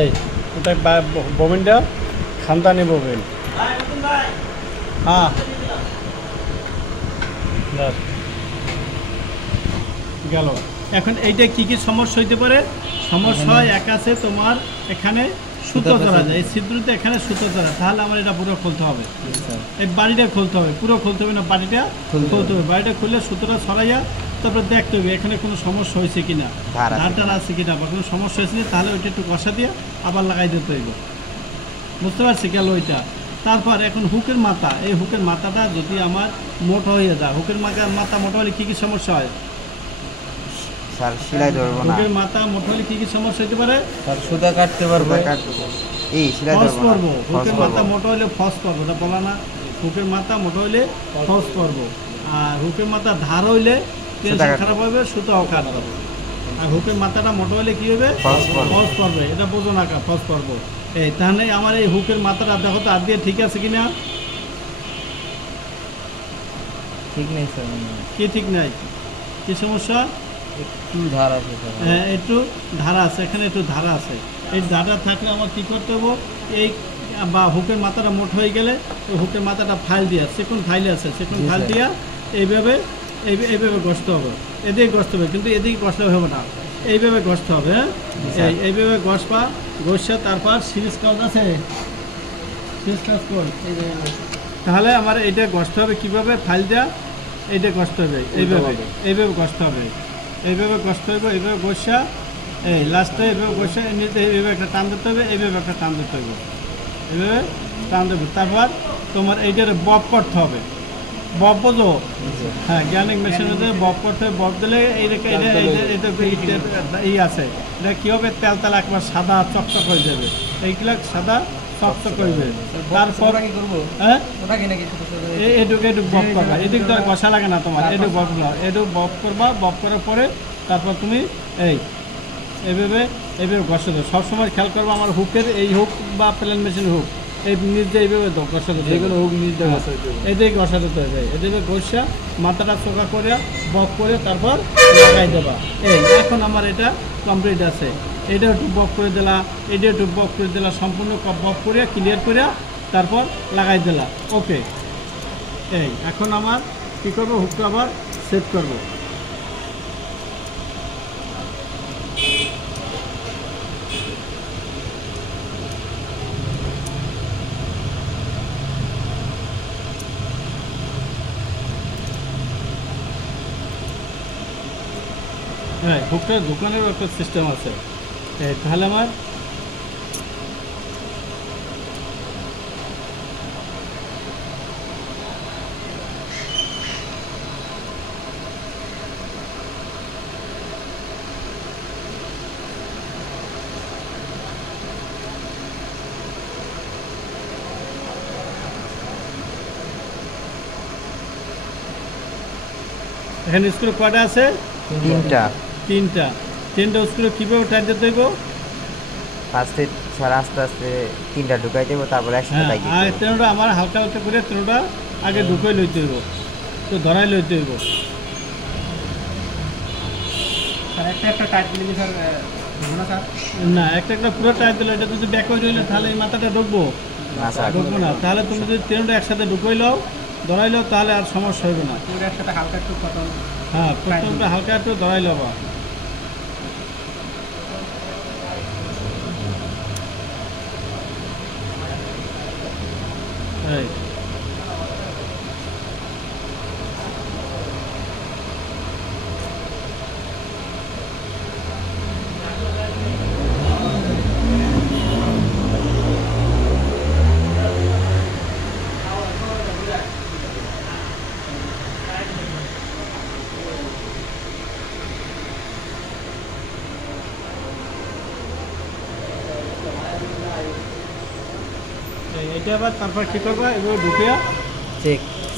এই এটা ববিনটা খানদানি ববিন। হ্যাঁ গেল। এখন এইটা কি কি সমস্যা হইতে পারে? সমস্যা হয় এক আছে তোমার এখানে সুতো ধরা যায়, এই ছিদ্রতে এখানে সুতো ধরা, তাহলে আমার এটা পুরো খুলতে হবে। এই বাড়িটা খুলতে হবে, পুরো খুলতে হবে না, বাড়িটা খুলতে হবে। বাড়িটা খুলে সুতোটা ছড়াইয়া তারপরে দেখতে হবে এখানে কোনো সমস্যা হয়েছে কিনা, ধারটার আছে কিনা বা কোনো সমস্যা হয়েছে কিনা, তাহলে ওইটা একটু কষা দিয়ে আবার লাগাই দিতে হইব। বুঝতে পারছি গেল ওইটা। তারপর এখন হুকের মাথা, এই হুকের মাথাটা যদি আমার মোটা হয়ে যায়, হুকের মাথা মোটা হলে কী কী সমস্যা হয়? স্যার সেলাই ধরবো না। হুকের মাথা মোটা হলে কী কী সমস্যা হতে পারে? স্যার সুতা কাটতে পারবো, এই সেলাই ফস ধরবো করবো। না। হুকের মাথা মোটা হলে ফস করবো, এটা বলা না? হুকের মাথা মোটা হইলে ফস করবো, আর হুকের মাথা ধার হইলে টেনশন খারাপ হবে, সুতাও কাটবে। আর হুকের মাথাটা মোটা হলে কী হবে? ফস করবে। এটা বোঝো না, ফস করবো। এই তাহলে আমার এই হুকের মাথাটা দেখো তো আর দিয়ে ঠিক আছে কিনা? ঠিক নেই স্যার। কি ঠিক নাই? কি সমস্যা? একটু ধার আছে স্যার। হ্যাঁ একটু ধারা আছে, এখানে একটু ধারা আছে। এই ধারা থাকলে আমার কী করতে হবে? এই বা হুকের মাথাটা মোট হয়ে গেলে ওই হুকের মাথাটা ফাইল দিয়া, সেকুন ফাইলে আছে, সেকুন ফাইল দিয়া এইভাবে এইভাবে ঘষতে হবে। এদিকে ঘষতে হবে, কিন্তু এদিকে ঘষলে হবে না, এইভাবে ঘষতে হবে। হ্যাঁ এইভাবে ঘষবা, ঘষা তারপর সিরিজ কাজ আছে, সিরিজ কাজ কর। তাহলে আমার এইটা ঘষতে হবে কীভাবে? ফাইল দেওয়া এইটা ঘষতে হবে, এইভাবে এইভাবে ঘষতে হবে, এইভাবে ঘষতে হবে, এইভাবে ঘষা, এই লাস্টে এইভাবে ঘষা, এমনিতে এইভাবে একটা টান দিতে হবে, এইভাবে একটা টান দিতে হবে, এইভাবে টান দেবে। তারপর তোমার এইটার বব করতে হবে। বব বোঝো? হ্যাঁ জ্ঞানিক মেশিনে বব করতে হবে। বব দিলে এইটাকে এটা ই আছে, এটা কী হবে? তেল তেল একবার সাদা চকচক হয়ে যাবে, এইগুলা সাদা চকচক করবে। তারপর হ্যাঁ এটুকু বব করবা, এদিক তো আর কষা লাগে না তোমার, এটুকু বব করবা, এটুকু বব করবা। বব করার পরে তারপর তুমি এইভাবে এইভাবে ঘষে দেবো। সবসময় খেয়াল করবো আমার হুকের, এই হুক বা প্লেন মেশিন হুক, এই নিজ দিয়ে এইভাবে ঘষা দিতে, যেগুলো হুক নিজ দিয়ে ঘষা দিতে, এদিকে ঘষা দিতে হবে। এদিকে ঘষা মাথাটা চোখা করে বব করে তারপর লাগাই দেবা। এখন আমার এটা কমপ্লিট আছে। এটা একটু বক করে দিলা, এটা একটু বক করে দিলা, সম্পূর্ণ বক করে ক্লিয়ার করে তারপর লাগাই দিলা। ওকে, এখন আমার কী করবো? হুকটা আবার সেট করবো। হ্যাঁ হুকটার দোকানেরও একটা সিস্টেম আছে। তাহলে আমার এখানে স্ক্রু কয়টা আছে? তিনটা স্ক্রু কীভাবে টাইট দিতে হইব? ফার্স্টে স্যার আস্তে আস্তে তিনটা ঢুকাই দেবো, তারপর একসাথে হ্যাঁ, আর তেরোটা আমার হালকা হালকা করে তেরোটা আগে ঢুকাই লইতে হইব, তো ধরাই লইতে হইব। একটা একটা টাইট দিলে স্যার না স্যার? না একটা একটা পুরো টাইট দিলে, এটা যদি ব্যাকওয়ার্ড হইলে তাহলে এই মাথাটা ঢুকবো না স্যার, ঢুকবো না। তাহলে তুমি যদি তেরোটা একসাথে ঢুকাই লও, ধরাই লও, তাহলে আর সমস্যা হইবে না। পুরো একসাথে হালকা একটু কত? হ্যাঁ প্রথমটা হালকা একটু ধরাই লবা। এটা আবার তারপর কী করবা? এগুলো ঢুকিয়া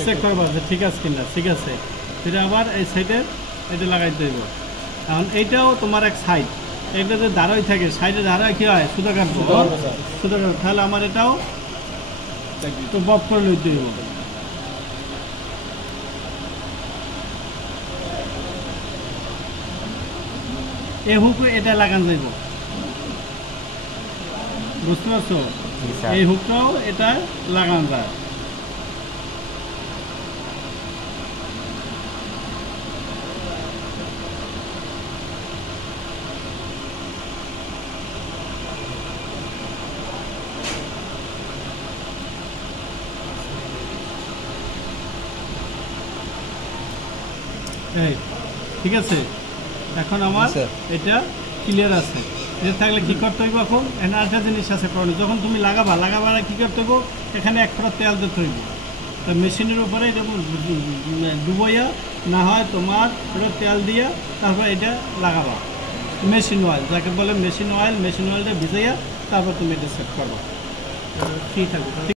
চেক করবা যে ঠিক আছে কিনা। ঠিক আছে, সেটা আবার এই সাইডে এটা লাগাইতে হইব। কারণ এইটাও তোমার এক সাইড, এটা যে ধারাই থাকে, সাইডে ধারায় কী হয়? সুতা কাটবো, সুতা কাটবো। তাহলে আমার এটাও তো বব করে লইতে হইব। এ হুক এটা লাগান যাইব, বুঝতে পারছো? জি স্যার। এই হুকটাও এটা লাগানো যায়। এই ঠিক আছে, এখন আমার জি, স্যার। এটা ক্লিয়ার আছে। এটা থাকলে কী করতে হইব? এখন এখানে আরেকটা জিনিস আছে প্রণে, যখন তুমি লাগাবা কী করতে হইব? এখানে এক ফোঁটা তেল দিতে হইব। তো মেশিনের উপরে এটা ডুবইয়া না হয় তোমার ওটা তেল দিয়া তারপর এটা লাগাবা। মেশিন অয়েল যাকে বলে মেশিন অয়েলটা ভিজাইয়া তারপর তুমি এটা সেট করবা। ঠিক থাকবে।